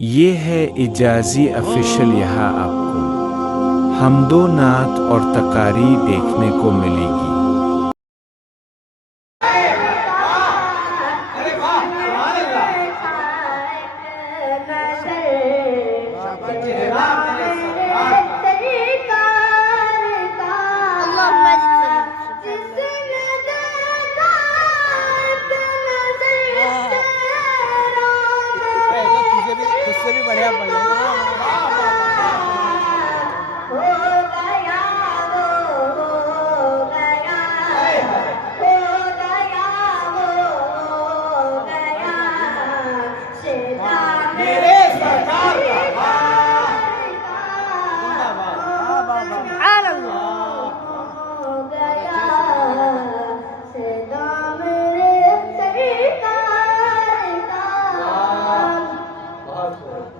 ये है इजाज़ी ऑफिशियल। यहाँ आपको हमदो नात और तकारी देखने को मिलेगी। तुझसे भी बढ़िया पढ़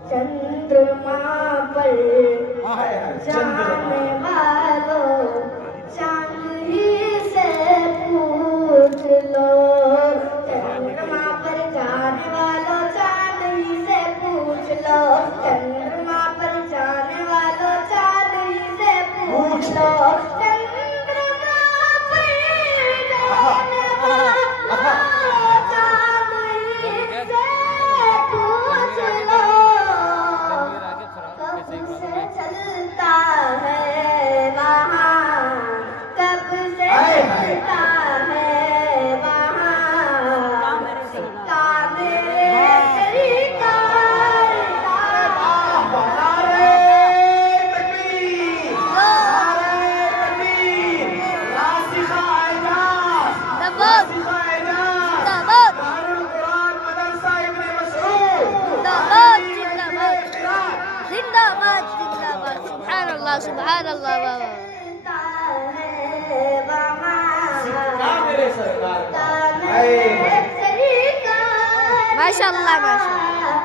चंद्रमा पर जाने वालों चांद ही से पूछ लो। चंद्रमा पर जाने वालों चांद ही से पूछ लो। चंद्रमा पर जाने वालों चांद ही से पूछ लो। चंद्रमा पर जाने वालों चांद ही से पूछ लो। कब से चलता है वहाँ, कब से चलता है वहाँ, सिक्का मेरे सरकार का। सुभान अल्लाह सुभान अल्लाह माशाअल्लाह माशाअल्लाह।